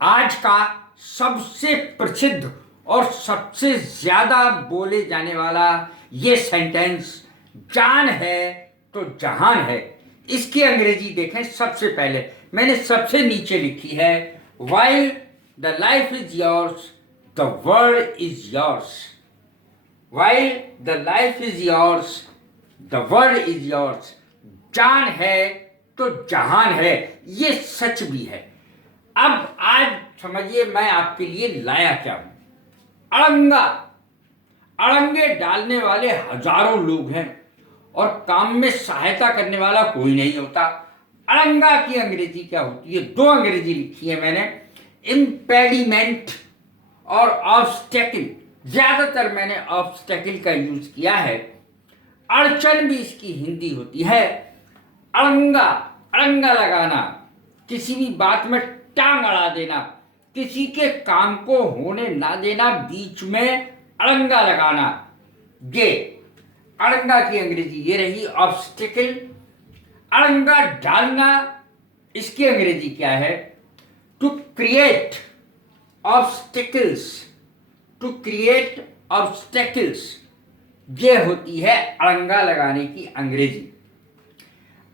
आज का सबसे प्रसिद्ध और सबसे ज्यादा बोले जाने वाला ये सेंटेंस जान है तो जहान है। इसकी अंग्रेजी देखें। सबसे पहले मैंने सबसे नीचे लिखी है, while the life is yours the world is yours. While the life is yours the world is yours. जान है तो जहान है, ये सच भी है। अब आज समझिए मैं आपके लिए लाया क्या हूं। अड़ंगा, अड़ंगे डालने वाले हजारों लोग हैं और काम में सहायता करने वाला कोई नहीं होता। अड़ंगा की अंग्रेजी क्या होती है? दो अंग्रेजी लिखी है मैंने, इम्पेडिमेंट और ऑब्स्टेकल। ज्यादातर मैंने ऑब्स्टेकल का यूज किया है। अड़चन भी इसकी हिंदी होती है। अड़ंगा, अड़ंगा लगाना, किसी भी बात में टांग अड़ा देना, किसी के काम को होने ना देना, बीच में अड़ंगा लगाना। ये अड़ंगा की अंग्रेजी ये रही, ऑब्स्टिकल। अड़ंगा डालना, इसकी अंग्रेजी क्या है? To create obstacles. To create obstacles, ये होती है अड़ंगा लगाने की अंग्रेजी।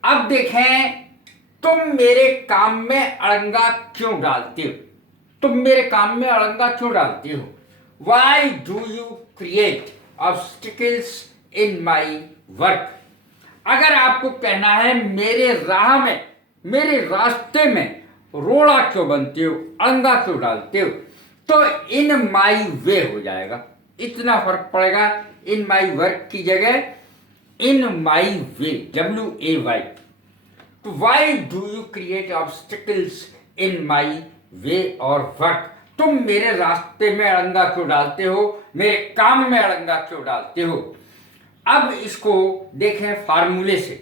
अब देखें, तुम मेरे काम में अड़ंगा क्यों डालते हो? तुम मेरे काम में अड़ंगा क्यों डालते हो? Why do you create obstacles in my work? अगर आपको कहना है मेरे राह में, मेरे रास्ते में रोड़ा क्यों बनते हो, अड़ंगा क्यों डालते हो, तो इन माई वे हो जाएगा। इतना फर्क पड़ेगा। इन माई वर्क की जगह इन माई वे, WAY। तो why do you create obstacles in my way और वर्क? तुम मेरे रास्ते में अड़ंगा क्यों डालते हो, मेरे काम में अड़ंगा क्यों डालते हो? अब इसको देखें फार्मूले से।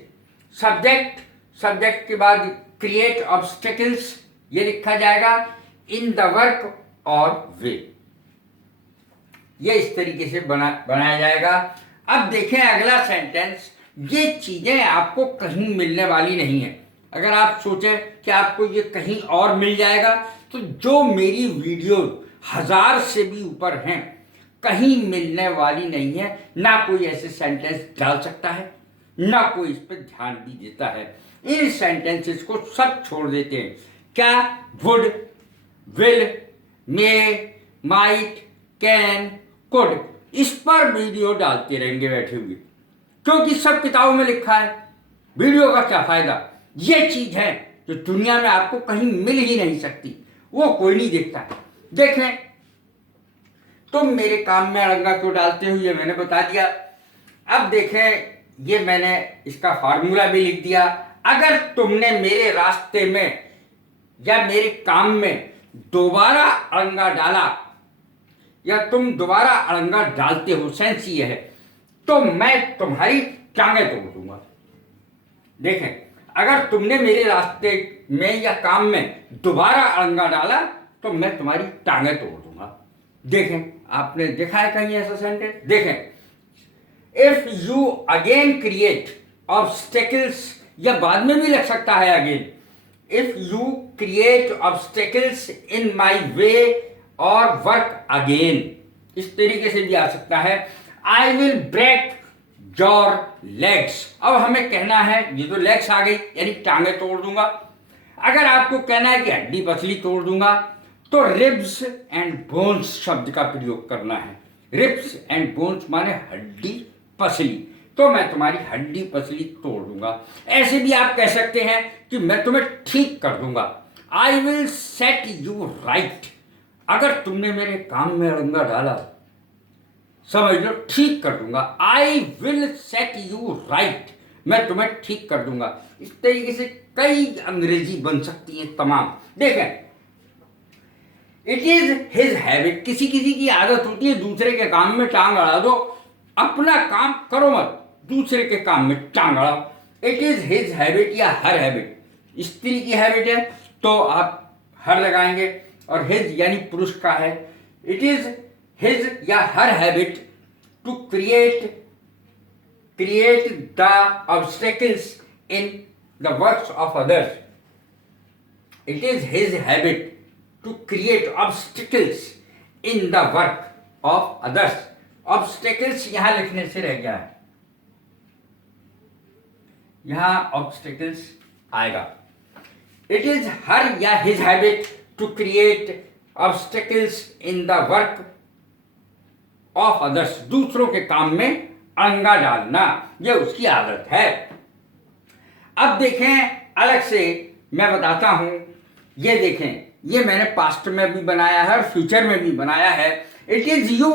सब्जेक्ट, सब्जेक्ट के बाद क्रिएट ऑब्स्टिकल्स, ये लिखा जाएगा इन द वर्क और वे। ये इस तरीके से बनाया जाएगा। अब देखें अगला सेंटेंस। ये चीजें आपको कहीं मिलने वाली नहीं है। अगर आप सोचें कि आपको ये कहीं और मिल जाएगा, तो जो मेरी वीडियो 1000 से भी ऊपर हैं, कहीं मिलने वाली नहीं है। ना कोई ऐसे सेंटेंस डाल सकता है, ना कोई इस पर ध्यान भी देता है। इन सेंटेंसेस को सब छोड़ देते हैं। क्या? Would, will, may, might, can, could, इस पर वीडियो डालते रहेंगे बैठे हुए, क्योंकि सब किताबों में लिखा है। वीडियो का क्या फायदा? ये चीज है जो दुनिया में आपको कहीं मिल ही नहीं सकती, वो कोई नहीं देखता। देखें, तुम मेरे काम में अड़ंगा क्यों डालते हो, ये मैंने बता दिया। अब देखें, ये मैंने इसका फार्मूला भी लिख दिया। अगर तुमने मेरे रास्ते में या मेरे काम में दोबारा अड़ंगा डाला, या तुम दोबारा अड़ंगा डालते हो, सेंस ये है, तो मैं तुम्हारी टांगें तोड़ दूंगा। देखें, अगर तुमने मेरे रास्ते में या काम में दोबारा अड़ंगा डाला, तो मैं तुम्हारी टांगें तोड़ दूंगा। देखें, आपने देखा है कहीं ऐसा सेंटेंस? देखें, if you again create obstacles, या बाद में भी लग सकता है again, if you create obstacles in my way और वर्क अगेन, इस तरीके से भी आ सकता है। I will break your legs. अब हमें कहना है, ये तो लेग्स आ गई, यानी टांगे तोड़ दूंगा। अगर आपको कहना है कि हड्डी पसली तोड़ दूंगा, तो रिब्स एंड बोन्स शब्द का प्रयोग करना है। रिब्स एंड बोन्स माने हड्डी पसली, तो मैं तुम्हारी हड्डी पसली तोड़ दूंगा। ऐसे भी आप कह सकते हैं कि मैं तुम्हें ठीक कर दूंगा। I will set you right. अगर तुमने मेरे काम में अड़ंगा डाला, समझ लो, ठीक कर दूंगा। I will set you right, मैं तुम्हें ठीक कर दूंगा। इस तरीके से कई अंग्रेजी बन सकती है तमाम। देखें, इट इज हिज हैबिट, किसी किसी की आदत होती है दूसरे के काम में टांग अड़ा दो, अपना काम करो मत, दूसरे के काम में टांग अड़ाओ। इट इज हिज हैबिट या हर हैबिट, स्त्री की हैबिट है तो आप हर लगाएंगे, और हिज यानी पुरुष का है। इट इज हिज या her habit to create the obstacles in the works of others. It is his habit to create obstacles in the work of others. Obstacles यहां लिखने से रह गया है, यहां ऑब्स्टिकल्स आएगा। इट इज हर या his habit to create obstacles in the work of others. दूसरों के काम में अड़ंगा डालना, यह उसकी आदत है। अब देखें अलग से मैं बताता हूं, ये देखें, ये मैंने पास्ट में भी बनाया है और फ्यूचर में भी बनाया है। इट इज यू,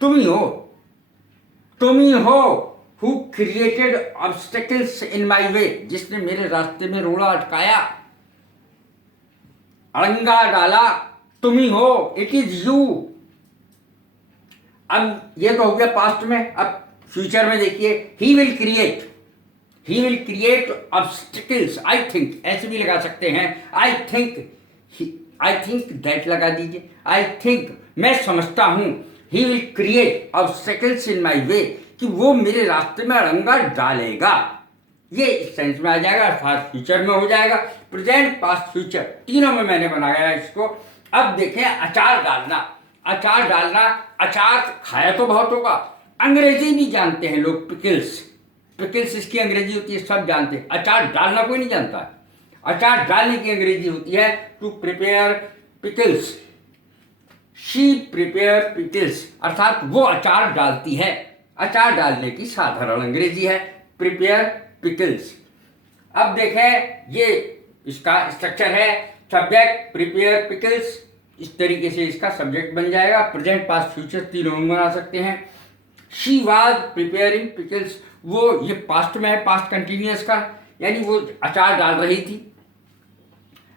तुम ही हो who created obstacles in my वे, जिसने मेरे रास्ते में रोड़ा अटकाया, अड़ंगा डाला, तुम ही हो। It is you. अब ये तो हो गया पास्ट में। अब फ्यूचर में देखिए, ही will create obstacles. I think ऐसे भी लगा सकते हैं, आई थिंक दैट लगा दीजिए। आई थिंक, मैं समझता हूं, he will create obstacles in my way, कि वो मेरे रास्ते में अड़ंगा डालेगा। ये इस सेंस में आ जाएगा, अर्थात फ्यूचर में हो जाएगा। प्रेजेंट, पास्ट, फ्यूचर तीनों में मैंने बनाया है इसको। अब देखें अचार डालना। अचार खाया तो बहुत होगा, अंग्रेजी भी जानते हैं लोग, पिकल्स इसकी अंग्रेजी होती है, सब जानते हैं। अचार डालना कोई नहीं जानता है। अचार डालने की अंग्रेजी होती है to prepare pickles. She prepare pickles, अर्थात वो अचार डालती है। अचार डालने की साधारण अंग्रेजी है प्रिपेयर पिकल्स। अब देखें, ये इसका स्ट्रक्चर है, सब्जेक्ट प्रिपेयर पिकल्स, इस तरीके से इसका सब्जेक्ट बन जाएगा। प्रेजेंट, पास्ट, फ्यूचर तीनों में बना सकते हैं। शी वाज प्रिपेयरिंग पिकल्स, वो ये पास्ट में है, पास्ट कंटिन्यूअस का, यानी वो अचार डाल रही थी।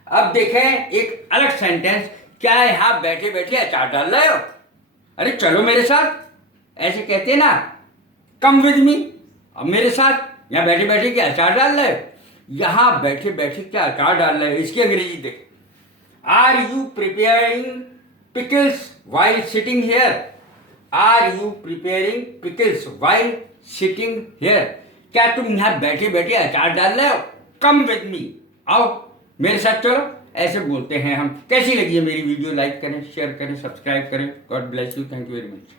अब देखें एक अलग सेंटेंस, क्या यहां बैठे बैठे अचार डाल रहे हो? अरे चलो मेरे साथ, ऐसे कहते हैं ना, कम विद मी। अब मेरे साथ यहां बैठे बैठे क्या अचार डाल रहे हो? यहां बैठे बैठे क्या अचार डाल रहे हो, इसकी अंग्रेजी देखें। Are you preparing pickles while sitting here? Are you preparing pickles while sitting here? क्या तुम यहाँ बैठे बैठे अचार डाल रहे हो? Come with me, आओ मेरे साथ चलो, ऐसे बोलते हैं हम। कैसी लगी है मेरी वीडियो? लाइक करें, शेयर करें, सब्सक्राइब करें। God bless you, thank you very much.